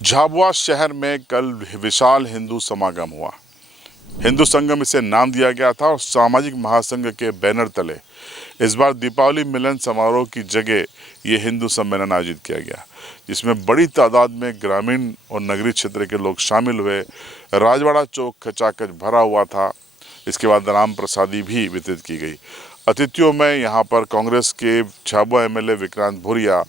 झाबुआ शहर में कल विशाल हिंदू समागम हुआ। हिंदू संगम इसे नाम दिया गया था और सामाजिक महासंघ के बैनर तले इस बार दीपावली मिलन समारोह की जगह ये हिंदू सम्मेलन आयोजित किया गया, जिसमें बड़ी तादाद में ग्रामीण और नगरीय क्षेत्र के लोग शामिल हुए। राजवाड़ा चौक खचाखच भरा हुआ था। इसके बाद राम प्रसादी भी वितरित की गई। अतिथियों में यहाँ पर कांग्रेस के झाबुआ एमएलए विक्रांत भूरिया,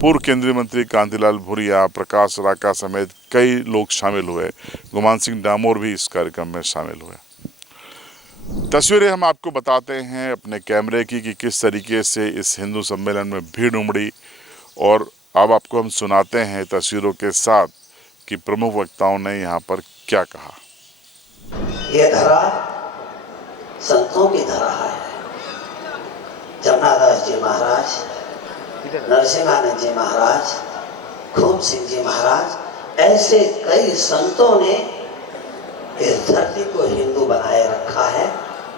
पूर्व केंद्रीय मंत्री कांतिलाल भूरिया, प्रकाश राका समेत कई लोग शामिल हुए। गुमान सिंह डामोर भी इस कार्यक्रम में शामिल हुए। तस्वीरें हम आपको बताते हैं अपने कैमरे की कि किस तरीके से इस हिंदू सम्मेलन में भीड़ उमड़ी, और अब आपको हम सुनाते हैं तस्वीरों के साथ कि प्रमुख वक्ताओं ने यहाँ पर क्या कहा। ये धरा संतों की धरा है। जमुनादास जी महाराज, नरसिंहानंद जी महाराज, खून सिंह जी महाराज, ऐसे कई संतों ने इस धरती को हिंदू बनाए रखा है।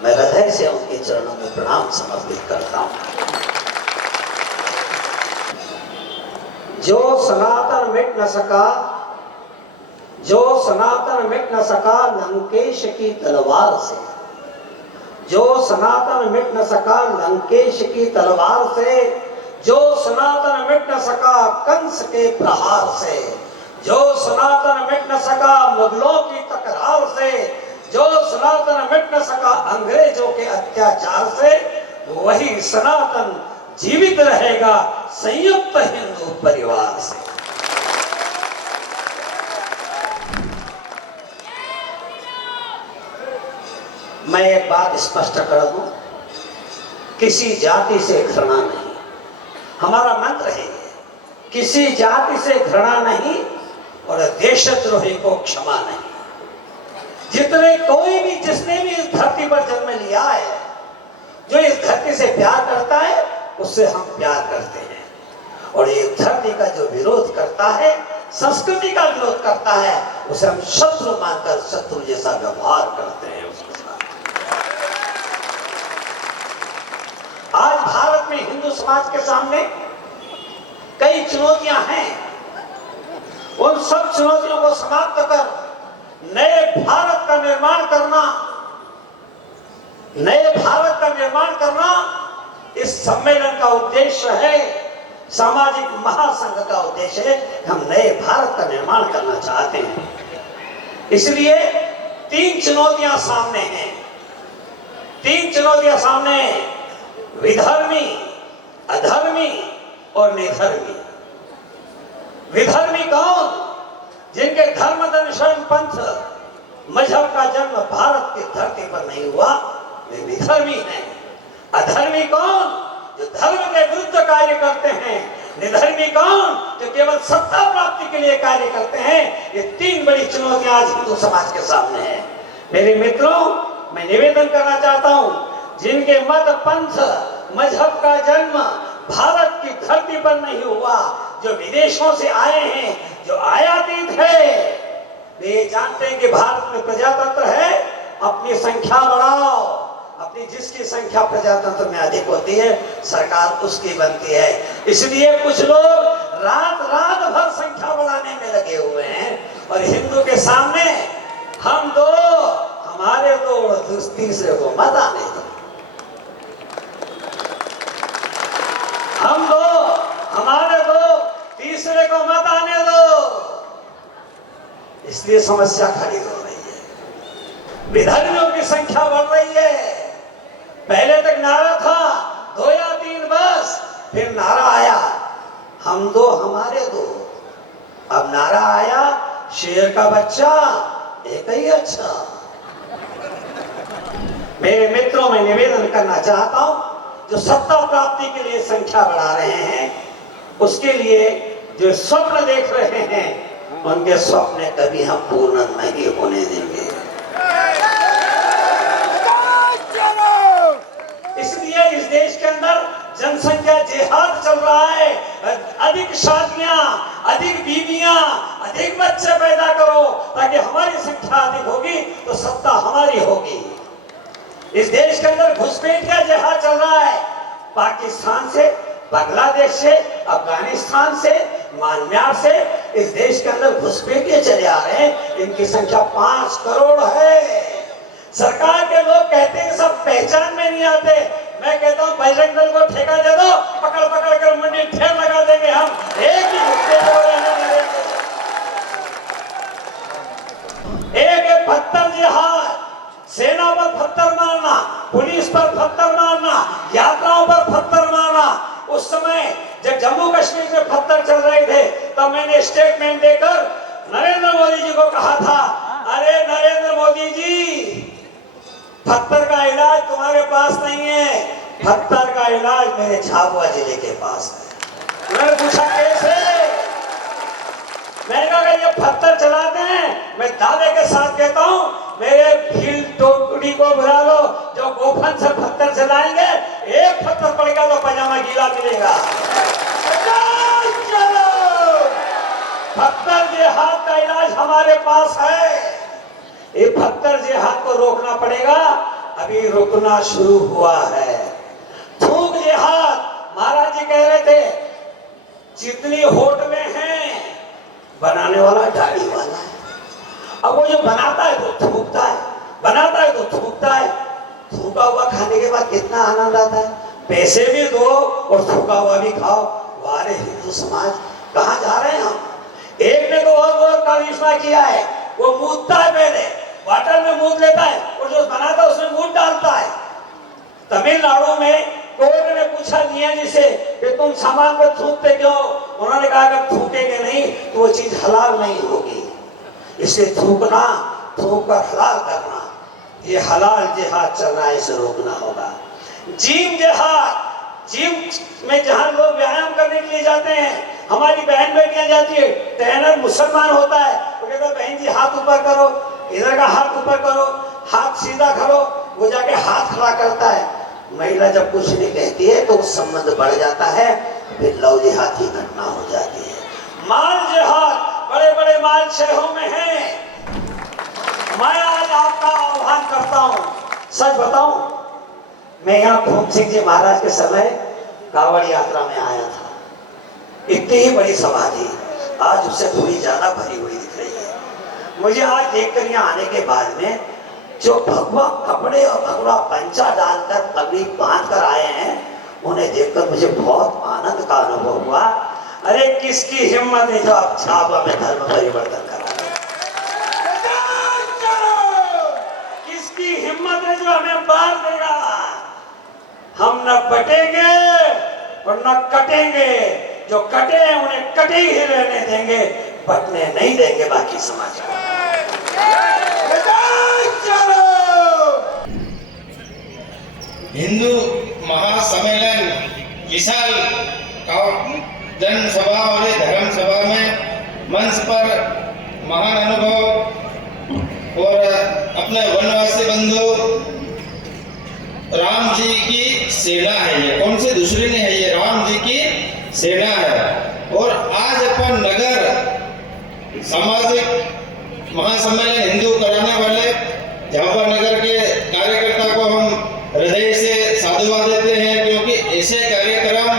मैं हृदय से उनके चरणों में प्रणाम समर्पित करता हूँ। जो सनातन मिट न सका, जो सनातन मिट न सका लंकेश की तलवार से, जो सनातन मिट न सका लंकेश की तलवार से, जो सनातन मिट न सका कंस के प्रहार से, जो सनातन मिट न सका मुगलों की तकरार से, जो सनातन मिट न सका अंग्रेजों के अत्याचार से, वही सनातन जीवित रहेगा संयुक्त हिंदू परिवार से। मैं एक बात स्पष्ट कर दूं, किसी जाति से घृणा नहीं। हमारा मंत्र है किसी जाति से घृणा नहीं और देशद्रोही को क्षमा नहीं। जिसने भी इस धरती पर जन्म लिया है, जो इस धरती से प्यार करता है, उससे हम प्यार करते हैं। और ये धरती का जो विरोध करता है, संस्कृति का विरोध करता है, उसे हम शत्रु मानकर शत्रु जैसा व्यवहार करते हैं उसके साथ। आज भारत में हिंदू समाज के सामने कई चुनौतियां हैं। उन सब चुनौतियों को समाप्त कर नए भारत का निर्माण करना, नए भारत का निर्माण करना इस सम्मेलन का उद्देश्य है। सामाजिक महासंघ का उद्देश्य है। हम नए भारत का निर्माण करना चाहते हैं। इसलिए तीन चुनौतियां सामने हैं। तीन चुनौतियां सामने हैं: विधर्मी, अधर्मी और निधर्मी। विधर्मी कौन? जिनके धर्म दर्शन पंथ मजहब का जन्म भारत की धरती पर नहीं हुआ, वे विधर्मी हैं। अधर्मी कौन? जो धर्म के विरुद्ध कार्य करते हैं। निधर्मी कौन? जो केवल सत्ता प्राप्ति के लिए कार्य करते हैं। ये तीन बड़ी चुनौतियां आज हिंदू समाज के सामने हैं। मेरे मित्रों, मैं निवेदन करना चाहता हूं, जिनके मत पंथ मजहब का जन्म भारत की धरती पर नहीं हुआ, जो विदेशों से आए हैं, जो आयातित है, वे जानते हैं कि भारत में प्रजातंत्र है। अपनी संख्या बढ़ाओ। अपनी जिसकी संख्या प्रजातंत्र में अधिक होती है, सरकार उसकी बनती है। इसलिए कुछ लोग रात रात भर संख्या बढ़ाने में लगे हुए हैं। और हिंदू के सामने हम दो, हमारे दो, तीसरे को मत आने दो। हम दो, हमारे दो, तीसरे को मत आने दो। इसलिए समस्या खड़ी हो रही है। विधर्मियों की संख्या बढ़ रही है। पहले तक नारा था 2 या 3 बस, फिर नारा आया हम दो, हमारे दो। अब नारा आया शेर का बच्चा एक ही अच्छा। मेरे मित्रों, मैं निवेदन करना चाहता हूं, जो सत्ता प्राप्ति के लिए संख्या बढ़ा रहे हैं, उसके लिए जो स्वप्न देख रहे हैं, उनके स्वप्न कभी हम पूर्ण नहीं होने देंगे। इसलिए इस देश के अंदर जनसंख्या जिहाद चल रहा है। अधिक शादियां, अधिक बीवियां, अधिक बच्चे पैदा करो, ताकि हमारी संख्या अधिक होगी तो सत्ता हमारी होगी। इस देश के अंदर घुसपैठ का जिहाद चल रहा है। पाकिस्तान से, बांग्लादेश से, अफगानिस्तान से, म्यांमार से इस देश के अंदर घुसपैठिए चले आ रहे हैं, इनकी संख्या 5 करोड़ है। सरकार के लोग कहते हैं सब पहचान में नहीं आते। मैं कहता हूँ बजरंग दल को ठेका दे दो, पकड़ पकड़ कर मंडी ढेर लगा देंगे हम, एक ही घुसपैठिए को रहने नहीं देंगे। एक पत्थर जिहाद, सेना पर पत्थर मारना, पुलिस पर पत्थर मारना, यात्राओं पर पत्थर मारना। उस समय जब जम्मू कश्मीर में पत्थर चल रहे थे तब मैंने स्टेटमेंट देकर नरेंद्र मोदी जी को कहा था, अरे नरेंद्र मोदी जी, पत्थर का इलाज तुम्हारे पास नहीं है, पत्थर का इलाज मेरे झाबुआ जिले के पास है। मैंने पूछा कैसे? मैंने कहा ये पत्थर चलाते हैं, मैं दावे के साथ कहता हूं, मेरे भील टोकड़ी को बुला लो, जो गोफन से पत्थर चलाएंगे, एक पत्थर पड़ेगा तो पजामा गीला मिलेगा। चलो, पत्थर जिहाद का इलाज हमारे पास है। ये पत्थर जिहाद को रोकना पड़ेगा, अभी रुकना शुरू हुआ है। थूक जिहाद, महाराज जी कह रहे थे जितनी होटलें हैं, बनाने वाला दाढ़ी वाला है। अब वो जो बनाता है तो थूकता है, बनाता है तो थूकता है। थूका हुआ खाने के बाद कितना आनंद आता है, पैसे भी दो और थूका हुआ भी खाओ। वारे हिंदू समाज, कहाँ जा रहे हैं हम? एक ने तो और करिश्मा किया है, वो मूदता है, पहले वाटर में मूद लेता है और जो बनाता है उसमें मूद डालता है। तमिलनाडु में कोई ने पूछा मियां जी से कि तुम सामान पर थूकते क्यों? उन्होंने कहा अगर थूकेंगे नहीं तो वो चीज हलाल नहीं होगी, इसलिए थूकना, थूक कर हलाल करना, ये हलाल जिहाद चल रहा है, इसे रोकना होगा। जिम जिहाद, जिम में जहां लोग व्यायाम करने के लिए जाते हैं, हमारी बहन बेटियां जाती है, ट्रेनर मुसलमान होता है, वो कहता है बहन जी हाथ ऊपर करो, इधर का हाथ ऊपर करो, हाथ सीधा करो, वो जाके हाथ खड़ा करता है। महिला जब कुछ नहीं कहती है तो संबंध बढ़ जाता है, फिर लव जिहाद की घटना हो जाती है। माल जिहाद बड़े बड़े माल शहरों में है। मैं आज आपका आह्वान करता हूं, सच बताऊं, मैं यहाँ भूम सिंह जी महाराज के समय कांवड़ यात्रा में आया था। इतनी ही बड़ी सभा थी, आज उससे थोड़ी ज्यादा भरी हुई दिख रही है। मुझे आज देखकर यहाँ आने के बाद में जो भगवा कपड़े और भगवा पंचा डालकर पगड़ी बांध कर आए हैं, उन्हें देखकर मुझे बहुत आनंद का अनुभव हुआ। अरे किसकी हिम्मत है जो आप झाबुआ में धर्म परिवर्तन करा रहे? किसकी हिम्मत है जो हमें बाहर देगा? हम न बटेंगे और न कटेंगे, जो कटे हैं उन्हें कटे ही रहने देंगे, बटने नहीं देंगे बाकी समाज को। हिंदू महासम्मेलन विशाल जनसभा और धर्म सभा में मंच पर महान अनुभव और अपने वनवासी बंधु राम जी की सेना है, ये कौन सी दूसरी नहीं है, ये राम जी की सेना है। और आज अपन नगर सामाजिक महासम्मेलन हिंदू कराने वाले झाबुआ नगर के कार्यकर्ता को हम हृदय से साधुवाद देते हैं, क्योंकि ऐसे कार्यक्रम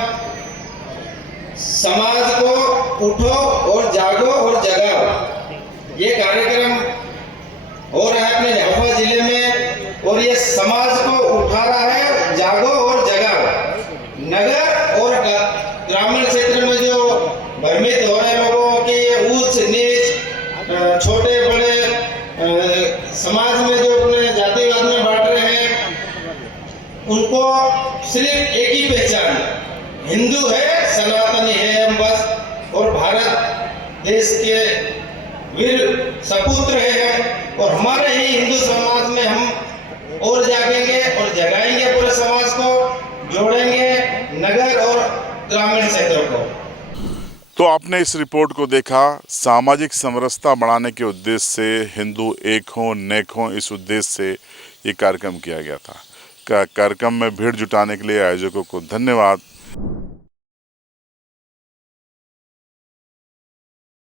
समाज को उठो और जागो और जगाओ, ये कार्यक्रम हो रहा है अपने झाबुआ जिले में, और ये समाज को उठा रहा है, जागो और जगाओ। नगर और ग्रामीण क्षेत्र में जो भ्रमित हो रहे लोगों के ऊंच नीच, छोटे बड़े, समाज में जो अपने जातिवाद में बांट रहे हैं, उनको सिर्फ एक ही पहचान, हिंदू है, सनातनी है हम बस, और भारत देश के वीर सपूत्र है, और हमारे ही हिंदू समाज में हम और जागेंगे और जगाएंगे, पूरे समाज को जोड़ेंगे, नगर और ग्रामीण क्षेत्रों को। तो आपने इस रिपोर्ट को देखा, सामाजिक समरसता बढ़ाने के उद्देश्य से, हिंदू एक हों नेक हों, इस उद्देश्य से ये कार्यक्रम किया गया था। कार्यक्रम में भीड़ जुटाने के लिए आयोजकों को धन्यवाद।